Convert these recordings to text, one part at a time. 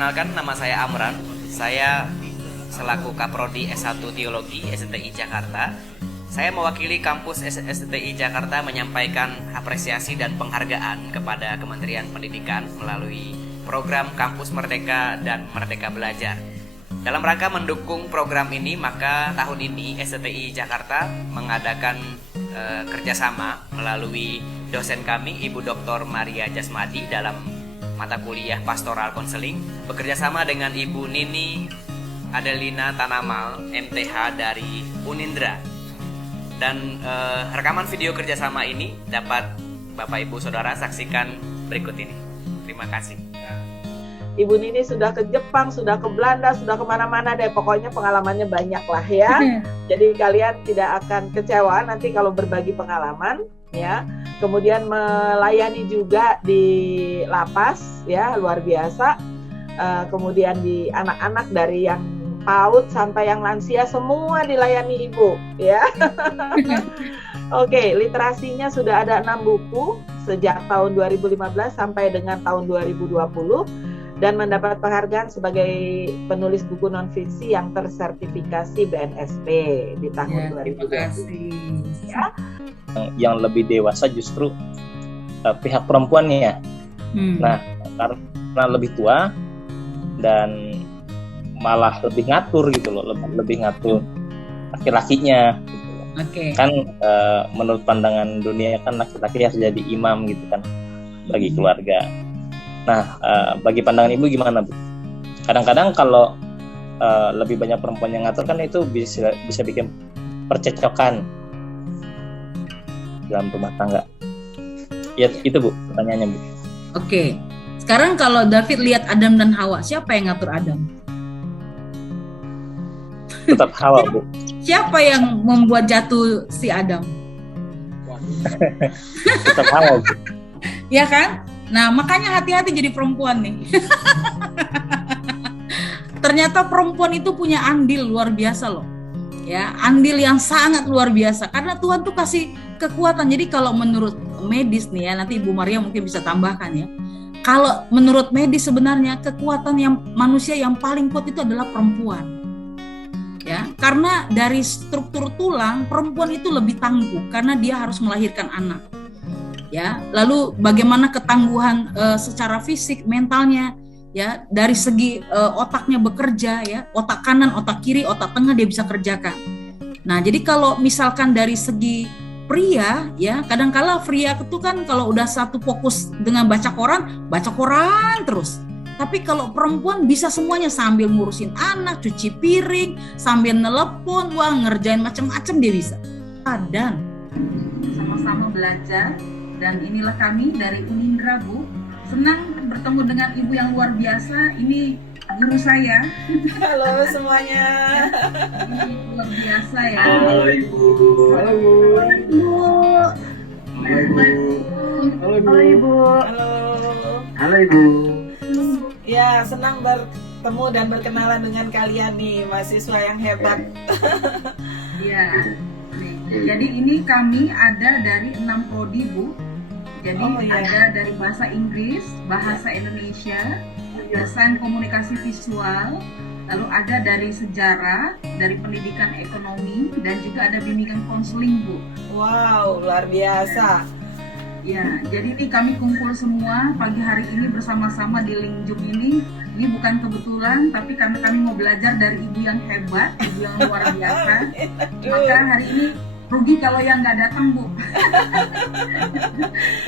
Perkenalkan, nama saya Amran. Saya selaku Kaprodi S1 Teologi STI Jakarta. Saya mewakili kampus STI Jakarta menyampaikan apresiasi dan penghargaan kepada Kementerian Pendidikan melalui program Kampus Merdeka dan Merdeka Belajar. Dalam rangka mendukung program ini, maka tahun ini STI Jakarta mengadakan kerjasama melalui dosen kami, Ibu Dr. Maria Jasmadi, dalam mata kuliah Pastoral Konseling, bekerjasama dengan Ibu Nini Adelina Tanamal, MTH dari Unindra. Dan rekaman video kerjasama ini dapat Bapak Ibu Saudara saksikan berikut ini. Terima kasih. Ibu Nini sudah ke Jepang, sudah ke Belanda, sudah kemana-mana deh. Pokoknya pengalamannya banyak lah ya. Jadi kalian tidak akan kecewa nanti kalau berbagi pengalaman ya. Kemudian melayani juga di lapas ya, luar biasa. Kemudian di anak-anak dari yang PAUD sampai yang lansia semua dilayani Ibu ya. Oke, literasinya sudah ada 6 buku sejak tahun 2015 sampai dengan tahun 2020 dan mendapat penghargaan sebagai penulis buku non-fiksi yang tersertifikasi BNSP di tahun 2020. Ya. Yang lebih dewasa justru pihak perempuannya. Nah, karena lebih tua dan malah lebih ngatur gitu loh, lebih ngatur laki-lakinya gitu loh. Kan menurut pandangan dunia kan laki-laki harus jadi imam gitu kan bagi keluarga. Nah, bagi pandangan Ibu gimana, Bu? Kadang-kadang kalau lebih banyak perempuan yang ngatur kan itu bisa bikin percecokan dalam rumah tangga. Ya itu Bu pertanyaannya, Bu. Oke. Sekarang kalau David lihat Adam dan Hawa, siapa yang ngatur Adam? Tetap Hawa, Bu. Siapa yang membuat jatuh si Adam? Tetap Hawa, Bu. Ya kan? Nah, makanya hati-hati jadi perempuan nih. Ternyata perempuan itu punya andil luar biasa loh. Ya, andil yang sangat luar biasa karena Tuhan tuh kasih kekuatan. Jadi kalau menurut medis nih ya, nanti Ibu Maria mungkin bisa tambahkan ya. Kalau menurut medis sebenarnya kekuatan yang manusia yang paling kuat itu adalah perempuan. Ya, karena dari struktur tulang perempuan itu lebih tangguh karena dia harus melahirkan anak. Ya, lalu bagaimana ketangguhan secara fisik, mentalnya ya, dari segi otaknya bekerja ya, otak kanan, otak kiri, otak tengah dia bisa kerjakan. Nah, jadi kalau misalkan dari segi pria ya, kadang-kala pria itu kan kalau udah satu fokus dengan baca koran terus. Tapi kalau perempuan bisa semuanya sambil ngurusin anak, cuci piring, sambil nelepon, wah ngerjain macam-macam dia bisa. Dan sama-sama belajar dan inilah kami dari Unindra, Bu. Senang bertemu dengan Ibu yang luar biasa. Ini guru saya. Halo semuanya. Ini luar biasa ya. Halo Ibu. Halo Bu. Halo Ibu. Halo Ibu. Halo. Halo Ibu. Ya, senang bertemu dan berkenalan dengan kalian nih, mahasiswa yang hebat. Iya. Jadi ini kami ada dari 6 prodi, Bu. Jadi ada dari bahasa Inggris, bahasa Indonesia, desain komunikasi visual, lalu ada dari sejarah, dari pendidikan ekonomi, dan juga ada bimbingan konseling, Bu. Wow, luar biasa. Ya, jadi ini kami kumpul semua pagi hari ini bersama-sama di link Zoom ini. Ini bukan kebetulan, tapi karena kami mau belajar dari Ibu yang hebat, Ibu yang luar biasa. Maka hari ini rugi kalau yang nggak datang, Bu.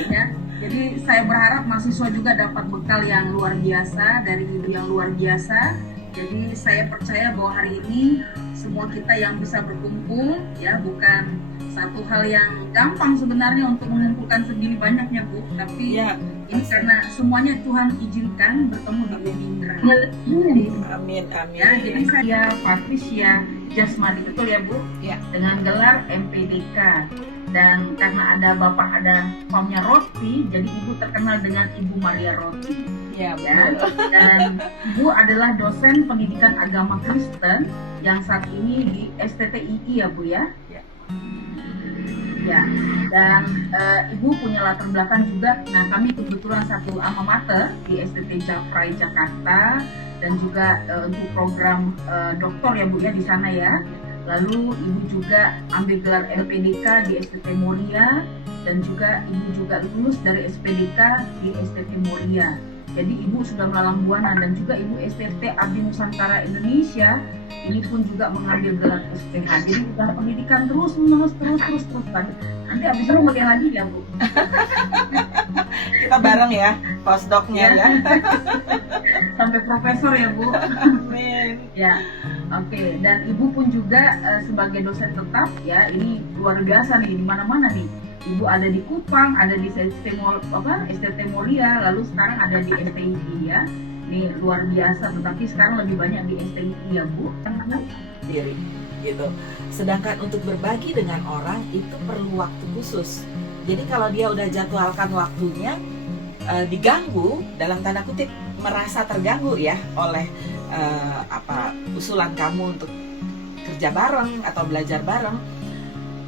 Ya, jadi saya berharap mahasiswa juga dapat bekal yang luar biasa dari Ibu yang luar biasa. Jadi saya percaya bahwa hari ini semua kita yang bisa berkumpul, ya bukan satu hal yang gampang sebenarnya untuk mengumpulkan segini banyaknya, Bu. Tapi ini karena semuanya Tuhan izinkan bertemu di Unindra. Amin, amin. Ya, jadi saya Patricia Jasmadi, betul ya, Bu? Ya. Dengan gelar MPDK. Dan karena ada Bapak ada famnya Roti, jadi Ibu terkenal dengan Ibu Maria Roti. Ya, Ya. Dan Ibu adalah dosen pendidikan agama Kristen yang saat ini di STTII ya, Bu ya? Ya, dan Ibu punya latar belakang juga. Nah, kami kebetulan satu alma mater di STT Jafrai Jakarta, dan juga untuk program doktor ya Bu ya di sana ya. Lalu Ibu juga ambil gelar LPDK di STT Moria, dan juga Ibu juga lulus dari SPDK di STT Moria. Jadi Ibu sudah melalang buana, dan juga Ibu STT Abdi Nusantara Indonesia ini pun juga mengambil gelar SPH. Jadi udah pendidikan terus kan. Nanti abis itu kuliah lagi ya Bu. Kita bareng ya, postdoc-nya ya. Sampai profesor ya Bu. Amin. Ya, oke. Dan Ibu pun juga sebagai dosen tetap ya, ini luar biasa nih di mana-mana nih. Ibu ada di Kupang, ada di STT Moria, lalu sekarang ada di STI ya. Ini luar biasa, tetapi sekarang lebih banyak di STI ya Bu. Diri gitu. Sedangkan untuk berbagi dengan orang itu perlu waktu khusus. Jadi kalau dia udah jadwalkan waktunya diganggu, dalam tanda kutip merasa terganggu ya oleh usulan kamu untuk kerja bareng atau belajar bareng,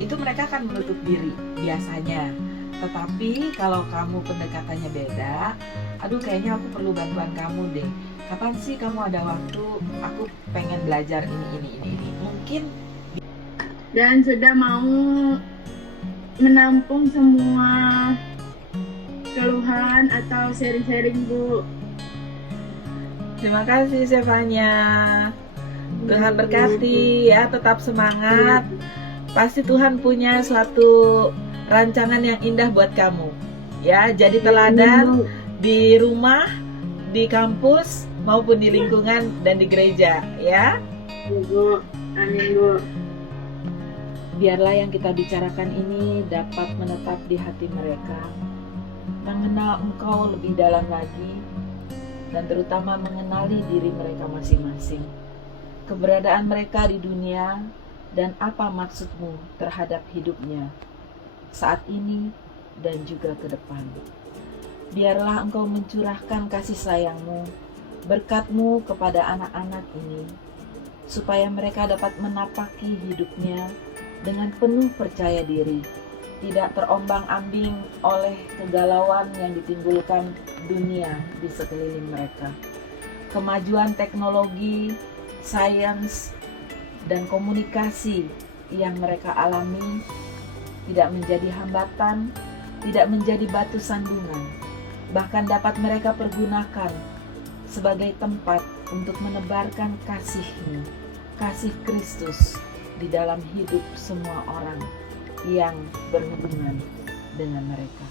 itu mereka akan menutup diri biasanya. Tetapi kalau kamu pendekatannya beda, aduh kayaknya aku perlu bantuan kamu deh. Kapan sih kamu ada waktu? Aku pengen belajar ini. Mungkin. Dan sudah mau menampung semua keluhan atau sharing-sharing Bu. Terima kasih Stefania. Tuhan berkati ya, tetap semangat. Pasti Tuhan punya suatu rancangan yang indah buat kamu. Ya, jadi teladan di rumah, di kampus, maupun di lingkungan dan di gereja, ya. Bu, amin Bu. Biarlah yang kita bicarakan ini dapat menetap di hati mereka, mengenal Engkau lebih dalam lagi, dan terutama mengenali diri mereka masing-masing, keberadaan mereka di dunia, dan apa maksud-Mu terhadap hidupnya saat ini dan juga ke depan. Biarlah Engkau mencurahkan kasih sayang-Mu, berkat-Mu kepada anak-anak ini, supaya mereka dapat menapaki hidupnya dengan penuh percaya diri, tidak terombang-ambing oleh kegalauan yang ditimbulkan dunia di sekeliling mereka. Kemajuan teknologi, sains, dan komunikasi yang mereka alami tidak menjadi hambatan, tidak menjadi batu sandungan, bahkan dapat mereka pergunakan sebagai tempat untuk menebarkan kasih-Mu, kasih Kristus di dalam hidup semua orang yang berhubungan dengan mereka.